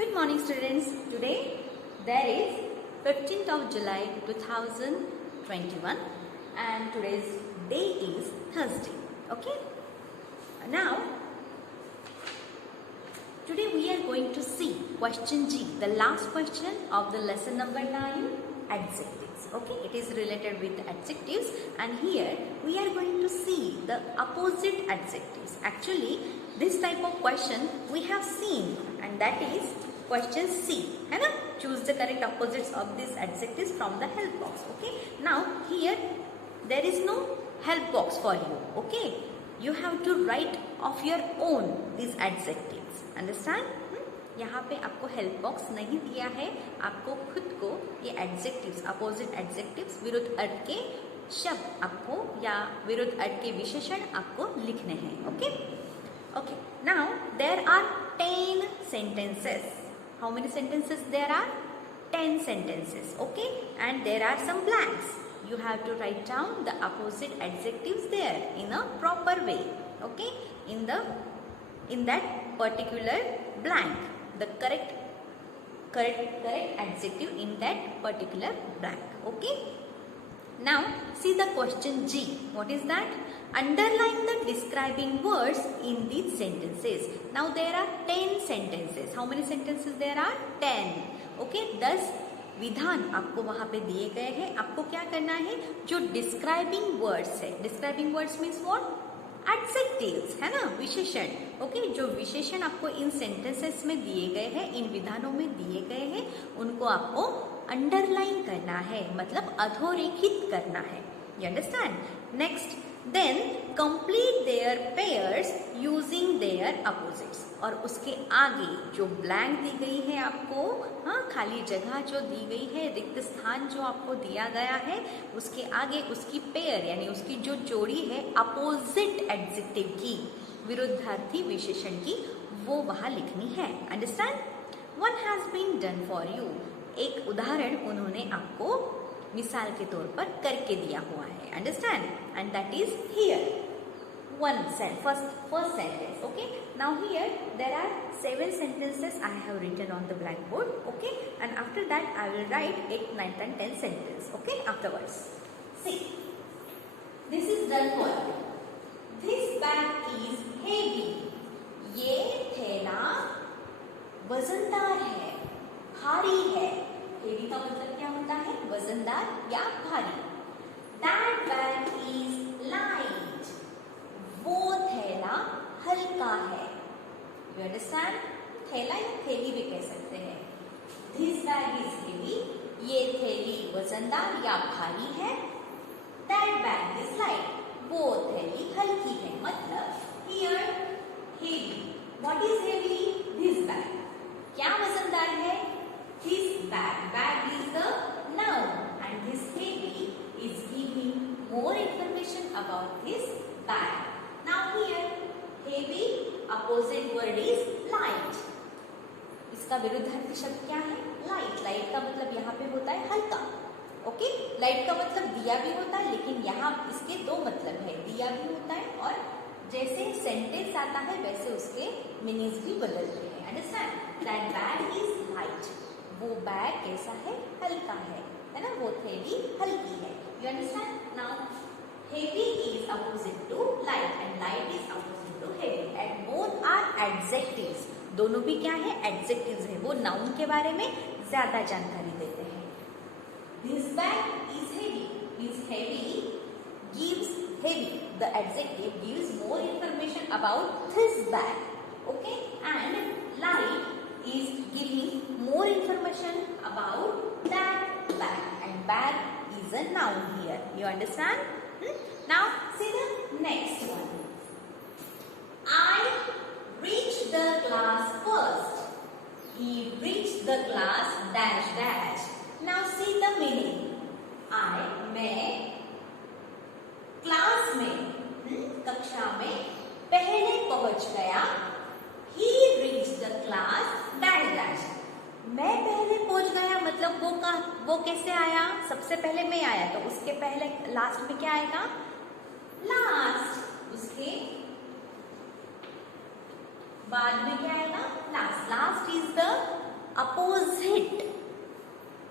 Good morning students. Today there is 15th of July 2021 and today's day is Thursday. Okay. Now today we are going to see question G, the last question of the lesson number 9, adjectives. Okay, it is related with adjectives and here we are going to see the opposite adjectives. Actually this type of question we have seen and that is question C, है ना? Choose the correct opposites of these adjectives from the help box. Okay. Now here there is no help box for you. Okay. You have to write of your own these adjectives. Understand? यहाँ पे आपको help box नहीं दिया है, आपको खुद को ये एडजेक्टिव्स, अपोजिट एडजेक्टिव्स, विरुद्ध अर्थ के शब्द आपको या विरुद्ध अर्थ के विशेषण आपको लिखने हैं. Okay okay. Now there are 10 sentences. How many sentences there are? 10 sentences. Okay, and there are some blanks. You have to write down the opposite adjectives there in a proper way. Okay, in that particular blank, the correct adjective in that particular blank. Okay. Now see the question G. What is that? Underline the describing words in these sentences. Now there are 10 sentences. How many sentences there are? 10. Okay, 10 विधान आपको वहां पे दिए गए हैं. आपको क्या करना है? जो डिस्क्राइबिंग वर्ड्स है, describing words means what? Adjectives, है ना, विशेषण. ओके, जो विशेषण आपको इन सेंटेंसेस में दिए गए हैं, इन विधानों में दिए गए हैं, उनको आपको अंडरलाइन करना है, मतलब अधोरेखित करना है. You understand? Next, then complete their pairs using their opposites. और उसके आगे जो ब्लैंक दी गई है आपको, हाँ, खाली जगह जो दी गई है, रिक्त स्थान जो आपको दिया गया है, उसके आगे उसकी पेयर यानी उसकी जो जोड़ी है अपोजिट एडजेक्टिव की, विरुद्धार्थी विशेषण की, वो वहां लिखनी है. Understand? One has been done for you. एक उदाहरण उन्होंने आपको मिसाल के तौर पर करके दिया हुआ है. Understand? And that is here. First sentence. Okay. Now here there are 7 sentences I have written on the blackboard. Okay. And after that I will write 8, 9, 10, 10 sentences. Okay. Afterwards. See. This is done for you. This bag is heavy. ये थैला वजनदार है, भारी है. Heavy का मतलब क्या होता है? वजनदार या भारी. That bag is light. वो थैला हल्का है. You understand? थैला या थैली भी कह सकते हैं. This bag is heavy. ये थैली वजनदार या भारी है. That bag is light. वो थैली हल्की है. मतलब here heavy. What is heavy? This bag. क्या वजनदार है? This bag. Bag is the noun and this heavy is giving more information about this bag. Now here heavy opposite word is light. इसका विरुद्धार्थी शब्द क्या है? लाइट. लाइट का मतलब यहाँ पे होता है हल्का. ओके. लाइट का मतलब दिया भी होता है, लेकिन यहाँ इसके दो मतलब है. दिया भी होता है और जैसे सेंटेंस आता है वैसे उसके मीनिंग्स भी बदलते हैं. Understand? That bag is light. वो बैग कैसा है? हल्का है ना. वो थैली हल्की है. You understand? Now heavy is opposite to light and light is opposite to heavy and both are adjectives. दोनों भी क्या है? adjectives है. वो noun के बारे में ज्यादा जानकारी देते हैं. This bag is heavy. Means heavy gives heavy. The adjective gives more information about this bag. Okay, and light is giving more information about that bag and bag is a noun here. You understand? Now see the next one. I reached the class first. He reached the class dash dash. Now see the meaning. I मैं class में, कक्षा में पहले पहुंच गया. He reached the class dash dash. मैं पहले पहुंच गया मतलब वो कैसे आया? सबसे पहले मैं आया तो उसके पहले लास्ट में क्या आएगा? लास्ट. उसके बाद में क्या आएगा? Last. Last is the opposite.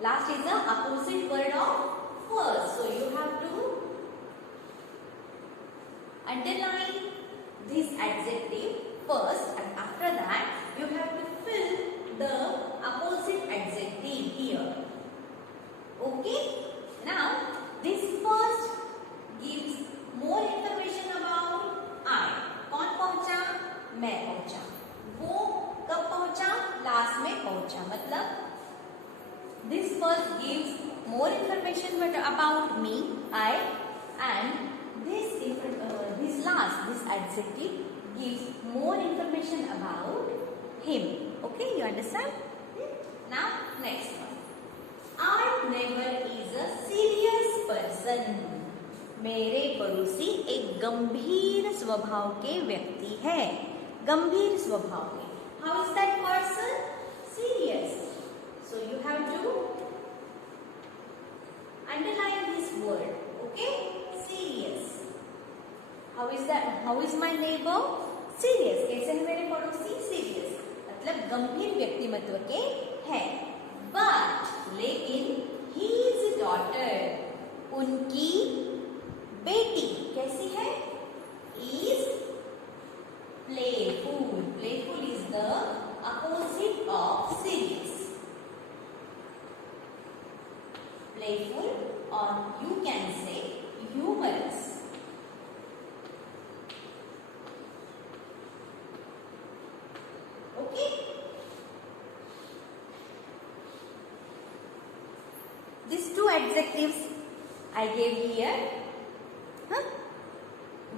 Last is the opposite word of first. So you have to underline this adjective first, and after that you have to fill the opposite adjective here. Okay? Now this first gives more information about I. कौन पहुंचा? मैं पहुंचा. वो कब पहुंचा? Last में पहुंचा. मतलब this first gives more information about me, I, and this last, this adjective gives more information about him. Okay, you understand? Now next one. Our neighbor is a serious person. मेरे पड़ोसी एक गंभीर स्वभाव के व्यक्ति है. गंभीर स्वभाव के. How is that person? Serious. So you have to underline this word. Okay? Serious. How is that? How is my neighbor? Serious. कैसे है मेरे पड़ोसी? Serious. मतलब गंभीर व्यक्तिमत्व के हैं. But लेकिन his daughter, उनकी बेटी कैसी है? Is playful. Playful is the opposite of serious. Playful, or you can say humorous. Okay? These two adjectives I gave here.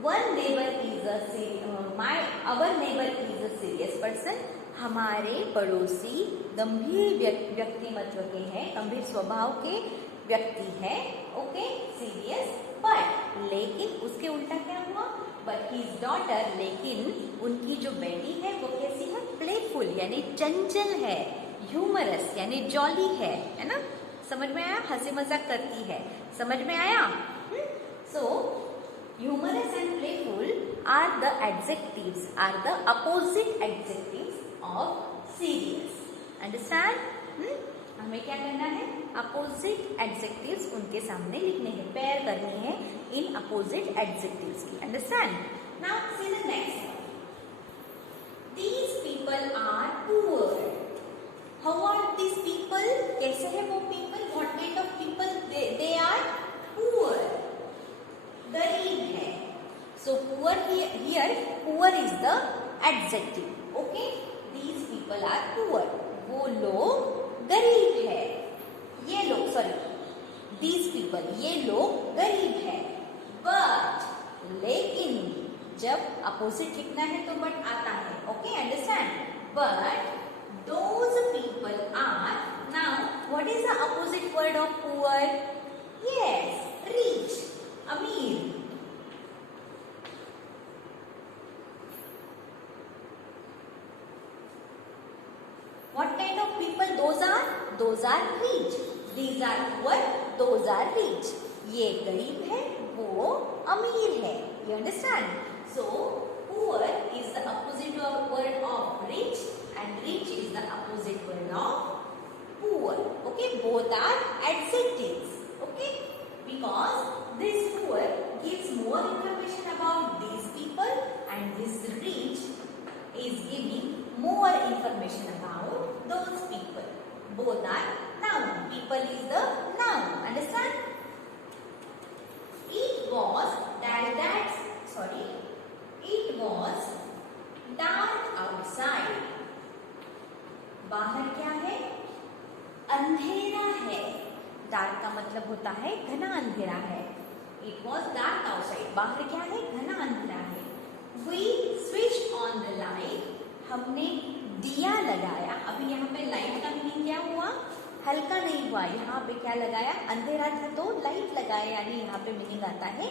One neighbor is our neighbor is a serious person. हमारे पड़ोसी गंभीर व्यक्तिमत्व के हैं, गंभीर स्वभाव के व्यक्ति है. Okay, serious. बट लेकिन उसके उल्टा क्या हुआ? बट हिज डॉटर, लेकिन उनकी जो बेटी है वो कैसी है? प्लेफुल यानी चंचल है. ह्यूमरस यानी जॉली है ना? समझ में आया? हंसी मजाक करती है. समझ में आया? सो humorous and playful are the adjectives, are the opposite adjectives of serious. Understand? हमें क्या करना है? Opposite adjectives उनके सामने लिखने हैं, पेयर करनी है इन opposite adjectives की. Understand? Now see the next one. These people are poor. How are these people? कैसे है वो people? What kind of people? They are poor. गरीब है. So poor here poor is the adjective. Okay? These people are poor. वो लोग गरीब है. ये लोग these people, ये लोग गरीब है. But लेकिन जब opposite लिखना है तो but आता है. Okay, understand? But those people are. Now what is the opposite word of poor? Yes, rich. अमीर. What kind of people those are? Those are rich. These are poor. Those are rich. ये गरीब है, वो अमीर है. You understand? So poor is the opposite word of rich, and rich is the opposite word of poor. Okay, both are adjectives. Okay, because this poor gives more information about these people, and this rich is giving more information about those people. Both are noun. People is the noun. Understand? It was dark outside. बाहर क्या है? अंधेरा है. Dark का मतलब होता है घना अंधेरा है. It was dark outside. बाहर क्या है? घना अंधेरा है. We switched on the light. हमने दिया लगाया. अभी यहाँ पे लाइट का मीनिंग क्या हुआ? हल्का नहीं हुआ. यहाँ पे क्या लगाया? अंधेरा था तो लाइट लगाया, यानी यहाँ पे मीनिंग आता है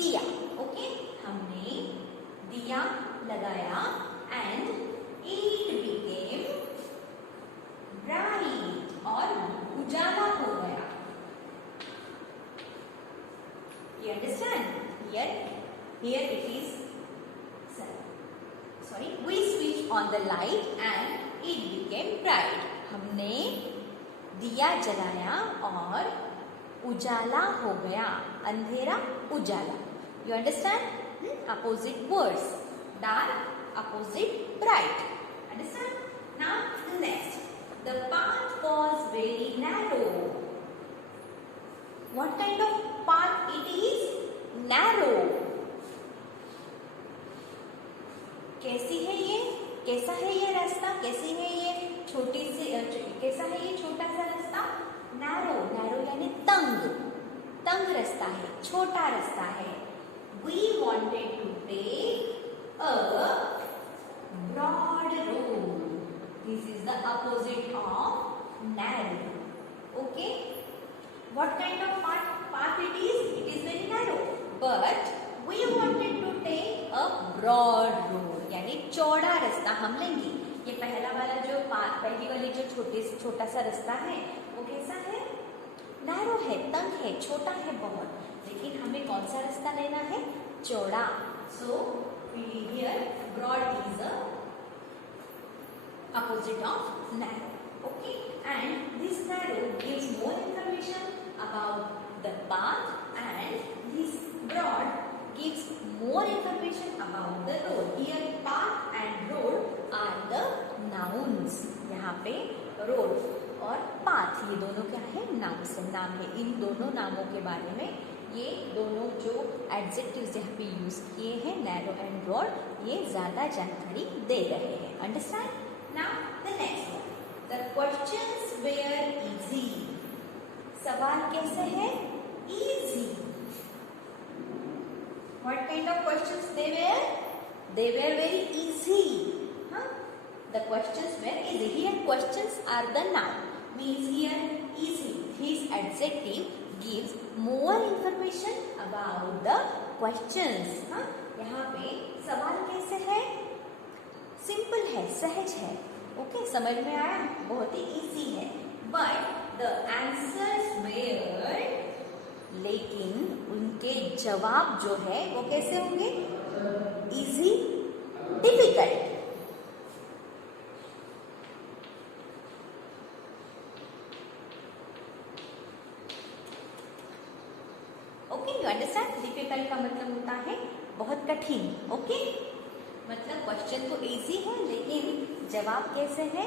दिया. ओके, हमने दिया लगाया एंड इट बिकेम ब्राइट, और उजाला हो गया. You understand? Here it is. Sorry. We switch on the light and it became bright. हमने दिया जलाया और उजाला हो गया. अंधेरा उजाला. You understand? Opposite words. Dark, opposite bright. Understand? Now the next. The path was very narrow. What kind of path it is? Narrow. कैसी है ये? कैसा है ये रास्ता? कैसी है ये छोटी सी कैसा है ये छोटा सा रास्ता? नैरो. नैरो यानी तंग. तंग रास्ता है, छोटा रास्ता है. We wanted to take a broad road. This is the opposite of narrow. Okay? What kind of path it is? It is very narrow. But we wanted to take a broad road. यानी चौड़ा रास्ता हम लेंगे. ये पहला वाला जो पहली वाली जो छोटा सा रास्ता है वो कैसा है? नैरो है, तंग है, छोटा है बहुत. लेकिन हमें कौन सा रास्ता लेना है? चौड़ा. So here broad is a opposite of narrow. Okay, and this narrow gives more information about the path, and this broad gives more information about the road. Here path and road are the nouns. यहाँ पे road और path ये दोनों क्या है? nouns है, नाम है. इन दोनों नामों के बारे में ये दोनों जो adjectives यहाँ पे यूज किए हैं narrow and broad, ये ज्यादा जानकारी दे रहे हैं. Understand? Now the next one. The questions were easy. सवाल कैसे है? Easy. What kind of questions they were? They were very easy. Huh? The questions were easy. Here questions are the noun. Means here easy. His adjective gives more information about the questions. Huh? यहाँ पे सवाल कैसे है? Simple है, सहज है. Okay, समझ में आया? बहुत ही इजी है. बट द आंसर्स वेयर, लेकिन उनके जवाब जो है वो कैसे होंगे? Easy, difficult. Okay, you understand? Difficult का मतलब होता है बहुत कठिन. ओके, मतलब क्वेश्चन तो इजी है लेकिन जवाब कैसे है?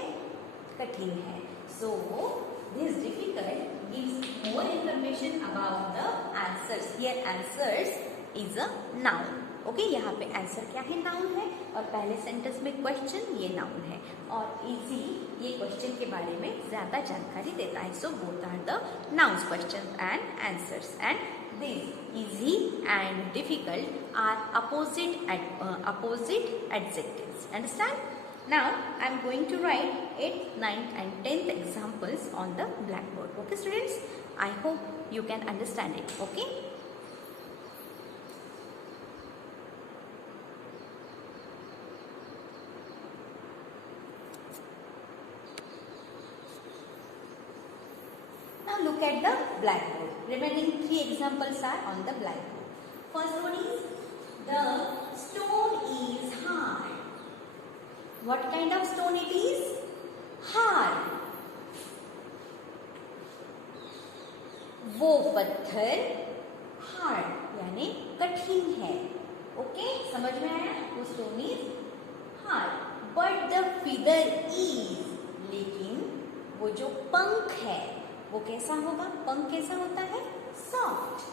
कठिन है. So this difficult gives more information about the answers. Here answers is a noun. Okay, यहाँ पे answer क्या है? noun है. और पहले सेंटेंस में question ये noun है. और easy ये question के बारे में ज्यादा जानकारी देता है. So both are the nouns, questions and answers. And these easy and difficult are opposite adjectives. Understand? Now I am going to write 8th, 9th and 10th examples on the blackboard. Okay students, I hope you can understand it. Okay. Now look at the blackboard. Remaining 3 examples are on the blackboard. First one is, the stone is hard. What kind of stone it is? Hard. वो पत्थर hard यानी कठिन है. Okay, समझ में आया? वो stone is hard. But the feather is, लेकिन वो जो पंख है वो कैसा होगा? पंख कैसा होता है? Soft.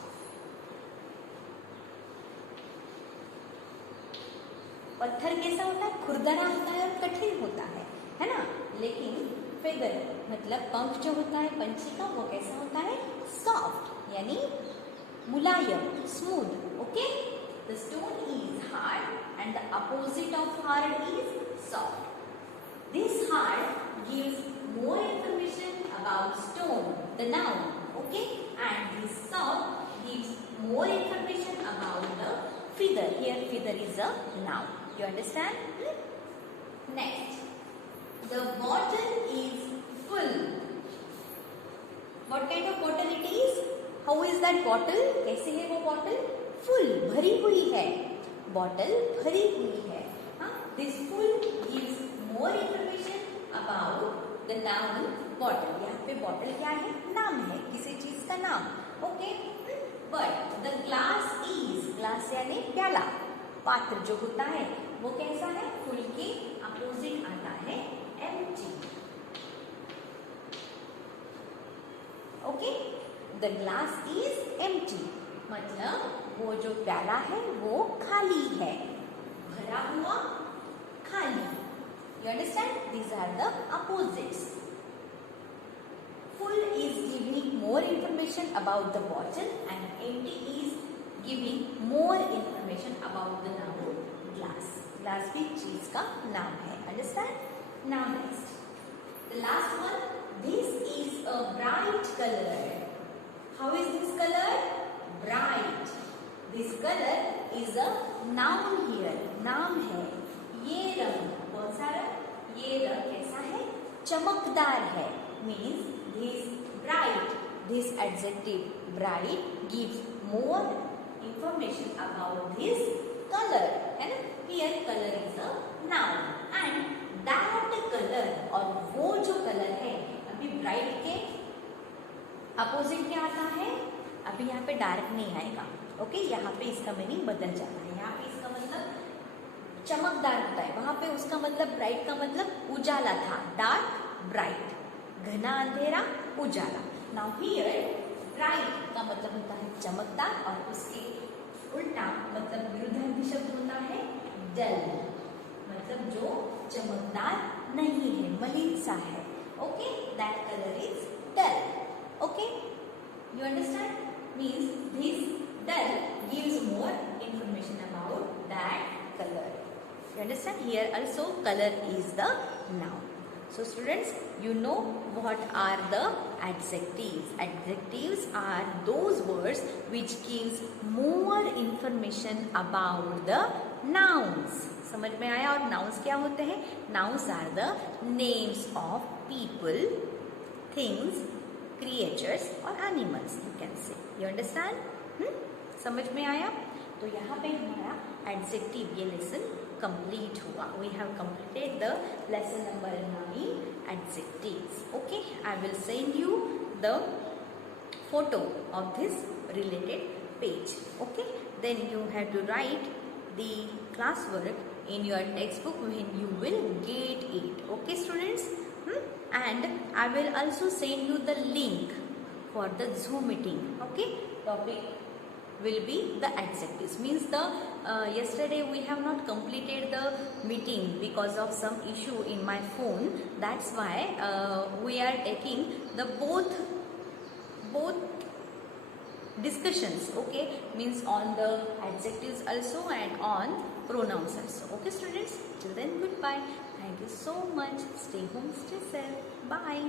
पत्थर कैसा होता है? खुरदरा होता है और कठिन होता है ना? लेकिन फेदर मतलब पंख जो होता है पंछी का, वो कैसा होता है? सॉफ्ट यानी मुलायम, smooth. Okay, the stone is hard and the opposite of hard is soft. This hard gives more information about stone, the noun. Okay, and this soft gives more information about the feather. Here feather is a noun. You understand? Next, the bottle is full. What kind of bottle it is? How is that bottle? कैसे है वो bottle? Full, भरी हुई है. Bottle भरी हुई है. This full gives more information the noun bottle. यहाँ पे bottle क्या है? नाम है, किसी चीज का नाम. Okay? But the glass is, glass यानी प्याला, पात्र जो होता है वो कैसा है? फुल के अपोजिट आता है empty. Okay? The glass is empty. मतलब वो जो प्याला है वो खाली है, भरा हुआ, खाली. You understand? These are the opposites. Full is giving more information about the bottle and empty is giving more information about the noun glass. Glass भी चीज का नाम है. Understand? Now next, the last one. This is a bright color. How is this color? Bright. This color is a noun here. नाम है. ये रंग, कौन सा रंग? ये रंग कैसा है? चमकदार है. Means this bright, this adjective bright gives more information about this color. है ना? Here color is a noun and that color और वो जो color है, अभी bright के अपोजिट क्या आता है? अभी यहाँ पे डार्क नहीं आएगा. ओके, यहाँ पे इसका मीनिंग बदल जाता है. यहाँ पे इसका मतलब चमकदार होता है, वहां पे उसका मतलब ब्राइट का मतलब उजाला था. डार्क, ब्राइट, घना अंधेरा, उजाला. नाउ हियर ब्राइट का मतलब होता है चमकदार और उसके उल्टा मतलब विरुद्धार्थी शब्द होता है डल, मतलब जो चमकदार नहीं है, मलिन सा है. Okay, that colour is dull. Okay, you understand? Means this dull gives more information about that color. You understand? Here also color is the noun. So students, you know what are the adjectives. Adjectives are those words which gives more information about the nouns. समझ में आया? और nouns क्या होते हैं? Nouns are the names of people, things, creatures or animals you can say. You understand? समझ में आया? तो यहाँ पे हमारा adjective ये lesson complete हुआ. We have completed the lesson number 9 adjectives. Okay, I will send you the photo of this related page. Okay, then you have to write the classwork in your textbook when you will get it. Okay students? And I will also send you the link for the Zoom meeting. Okay, topic will be the adjectives. Means the yesterday we have not completed the meeting because of some issue in my phone. That's why we are taking the both discussions. Okay, means on the adjectives also and on pronouns also. Okay students, till then goodbye. Thank you so much. Stay home, stay safe. Bye.